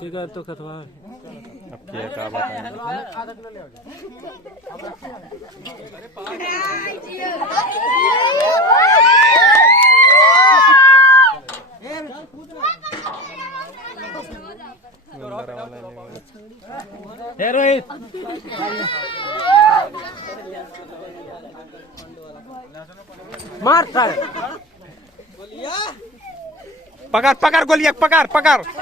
ठीक है तो कथवा अब क्या का बताएं। हे रोहित मार पकड़ पकड़ गोलिया पकड़ पकड़।